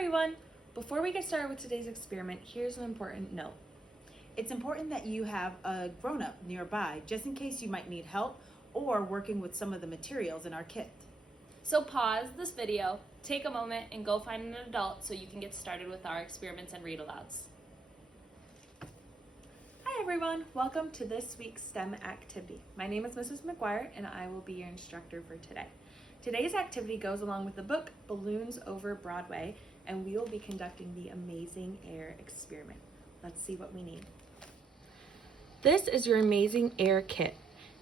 everyone! Before we get started with today's experiment, here's an important note. It's important that you have a grown-up nearby just in case you might need help or working with some of the materials in our kit. So pause this video, take a moment, and go find an adult so you can get started with our experiments and read-alouds. Hi everyone! Welcome to this week's STEM activity. My name is Mrs. McGuire and I will be your instructor for today. Today's activity goes along with the book Balloons Over Broadway, and we will be conducting the Amazing Air experiment. Let's see what we need. This is your Amazing Air kit.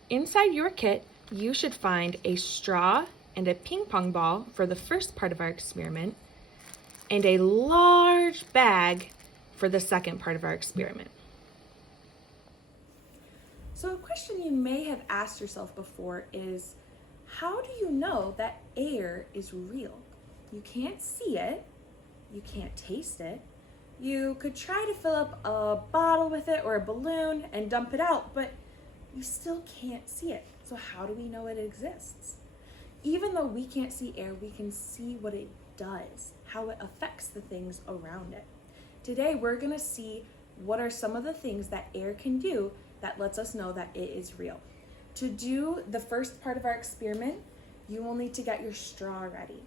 Inside your kit, you should find a straw and a ping pong ball for the first part of our experiment, and a large bag for the second part of our experiment. So a question you may have asked yourself before is, how do you know that air is real? You can't see it, you can't taste it. You could try to fill up a bottle with it or a balloon and dump it out, but you still can't see it. So how do we know it exists? Even though we can't see air, we can see what it does, how it affects the things around it. Today, we're gonna see what are some of the things that air can do that lets us know that it is real. To do the first part of our experiment, you will need to get your straw ready.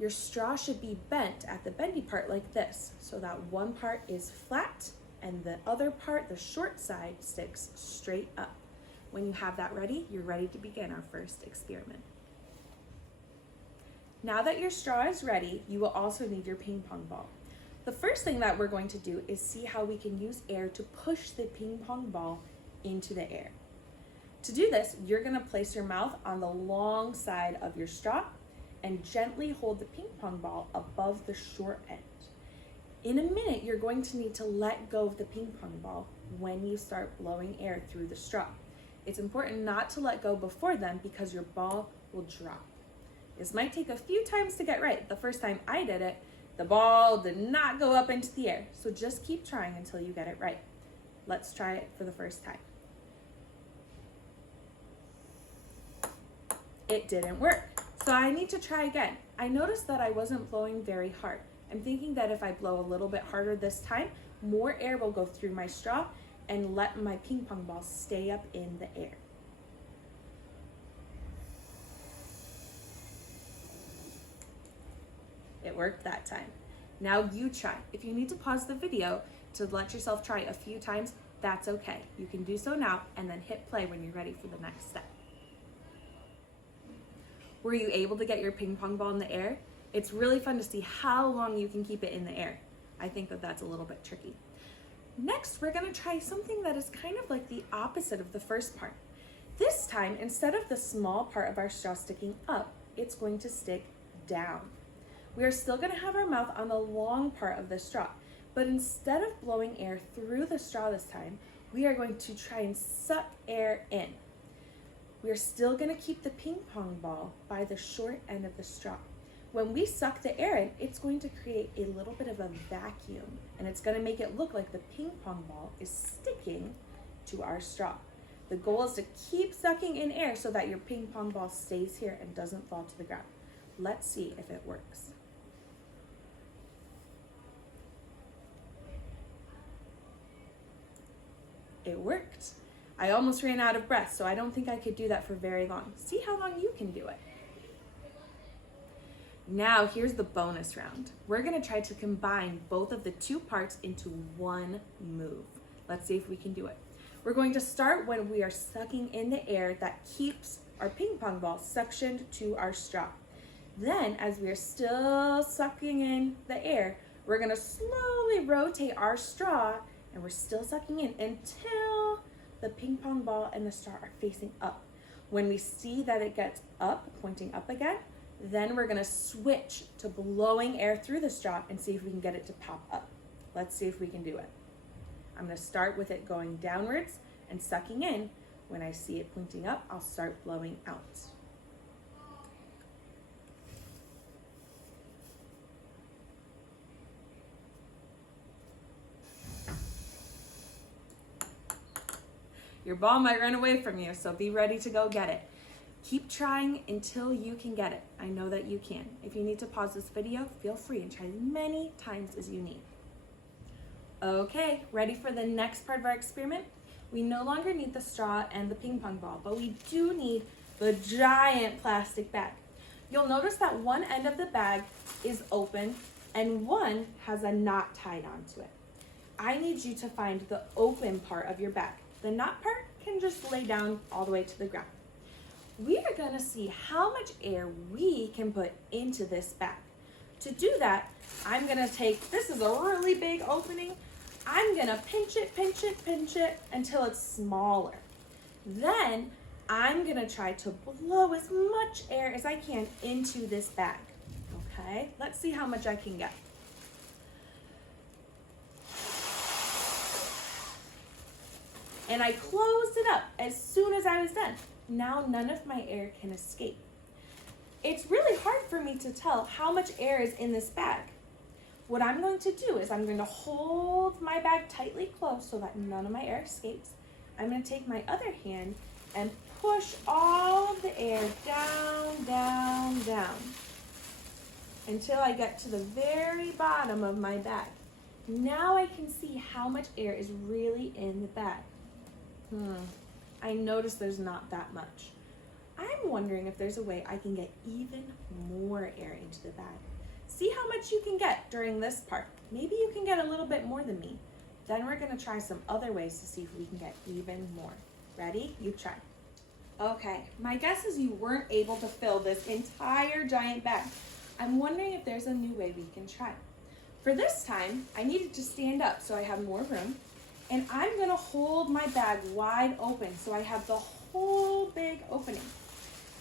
Your straw should be bent at the bendy part like this, so that one part is flat and the other part, the short side, sticks straight up. When you have that ready, you're ready to begin our first experiment. Now that your straw is ready, you will also need your ping pong ball. The first thing that we're going to do is see how we can use air to push the ping pong ball into the air. To do this, you're gonna place your mouth on the long side of your straw and gently hold the ping pong ball above the short end. In a minute, you're going to need to let go of the ping pong ball when you start blowing air through the straw. It's important not to let go before then because your ball will drop. This might take a few times to get right. The first time I did it, the ball did not go up into the air. So just keep trying until you get it right. Let's try it for the first time. It didn't work, so I need to try again. I noticed that I wasn't blowing very hard. I'm thinking that if I blow a little bit harder this time, more air will go through my straw and let my ping pong ball stay up in the air. It worked that time. Now you try. If you need to pause the video to let yourself try a few times, that's okay. You can do so now and then hit play when you're ready for the next step. Were you able to get your ping pong ball in the air? It's really fun to see how long you can keep it in the air. I think that that's a little bit tricky. Next, we're gonna try something that is kind of like the opposite of the first part. This time, instead of the small part of our straw sticking up, it's going to stick down. We are still gonna have our mouth on the long part of the straw, but instead of blowing air through the straw this time, we are going to try and suck air in. We are still going to keep the ping pong ball by the short end of the straw. When we suck the air in, it's going to create a little bit of a vacuum, and it's going to make it look like the ping pong ball is sticking to our straw. The goal is to keep sucking in air so that your ping pong ball stays here and doesn't fall to the ground. Let's see if it works. It worked. I almost ran out of breath, so I don't think I could do that for very long. See how long you can do it. Now, here's the bonus round. We're gonna try to combine both of the two parts into one move. Let's see if we can do it. We're going to start when we are sucking in the air that keeps our ping pong ball suctioned to our straw. Then, as we are still sucking in the air, we're gonna slowly rotate our straw, and we're still sucking in until the ping pong ball and the straw are facing up. When we see that it gets up, pointing up again, then we're gonna switch to blowing air through the straw and see if we can get it to pop up. Let's see if we can do it. I'm gonna start with it going downwards and sucking in. When I see it pointing up, I'll start blowing out. Your ball might run away from you, so be ready to go get it. Keep trying until you can get it. I know that you can. If you need to pause this video, feel free and try as many times as you need. Okay, ready for the next part of our experiment? We no longer need the straw and the ping pong ball, but we do need the giant plastic bag. You'll notice that one end of the bag is open and one has a knot tied onto it. I need you to find the open part of your bag. The knot part can just lay down all the way to the ground. We are gonna see how much air we can put into this bag. To do that, I'm gonna take, this is a really big opening, I'm gonna pinch it until it's smaller. Then I'm gonna try to blow as much air as I can into this bag. Okay, let's see how much I can get. And I closed it up as soon as I was done. Now none of my air can escape. It's really hard for me to tell how much air is in this bag. What I'm going to do is I'm going to hold my bag tightly closed so that none of my air escapes. I'm going to take my other hand and push all of the air down, down, down until I get to the very bottom of my bag. Now I can see how much air is really in the bag. I notice there's not that much. I'm wondering if there's a way I can get even more air into the bag. See how much you can get during this part. Maybe you can get a little bit more than me. Then we're gonna try some other ways to see if we can get even more. Ready? You try. Okay, my guess is you weren't able to fill this entire giant bag. I'm wondering if there's a new way we can try. For this time, I needed to stand up so I have more room. And I'm gonna hold my bag wide open so I have the whole big opening.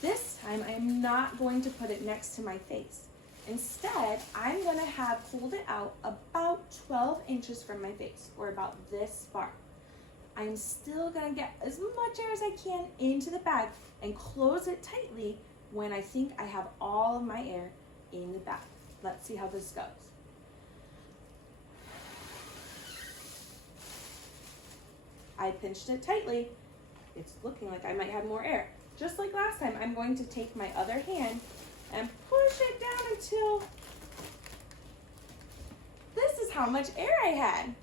This time, I am not going to put it next to my face. Instead, I'm gonna hold it out about 12 inches from my face, or about this far. I'm still gonna get as much air as I can into the bag and close it tightly when I think I have all of my air in the bag. Let's see how this goes. I pinched it tightly. It's looking like I might have more air. Just like last time, I'm going to take my other hand and push it down until this is how much air I had.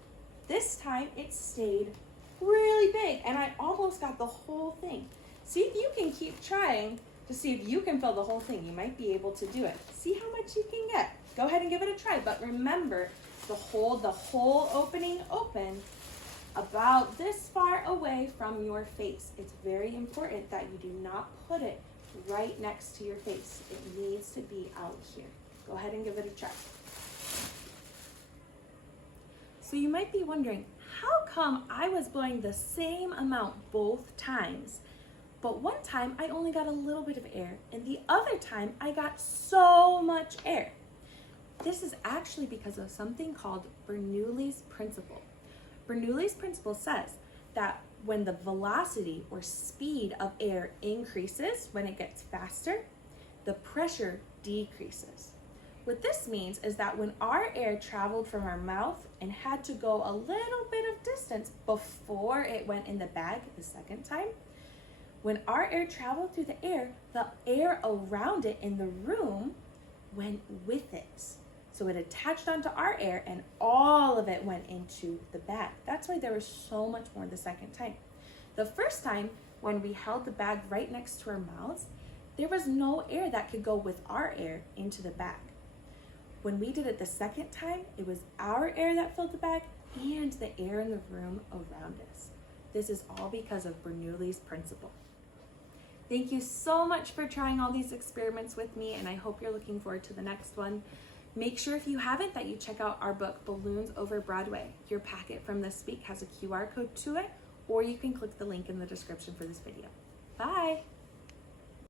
This time it stayed really big and I almost got the whole thing. See if you can keep trying to see if you can fill the whole thing. You might be able to do it. See how much you can get. Go ahead and give it a try, but remember to hold the whole opening open about this far away from your face. It's very important that you do not put it right next to your face. It needs to be out here. Go ahead and give it a try. So you might be wondering, how come I was blowing the same amount both times? But one time I only got a little bit of air, and the other time I got so much air. This is actually because of something called Bernoulli's principle. Bernoulli's principle says that when the velocity or speed of air increases, when it gets faster, the pressure decreases. What this means is that when our air traveled from our mouth and had to go a little bit of distance before it went in the bag the second time, when our air traveled through the air around it in the room went with it. So it attached onto our air and all of it went into the bag. That's why there was so much more the second time. The first time, when we held the bag right next to our mouths, there was no air that could go with our air into the bag. When we did it the second time, it was our air that filled the bag and the air in the room around us. This is all because of Bernoulli's principle. Thank you so much for trying all these experiments with me, and I hope you're looking forward to the next one. Make sure if you haven't that you check out our book, Balloons Over Broadway. Your packet from this week has a QR code to it, or you can click the link in the description for this video. Bye!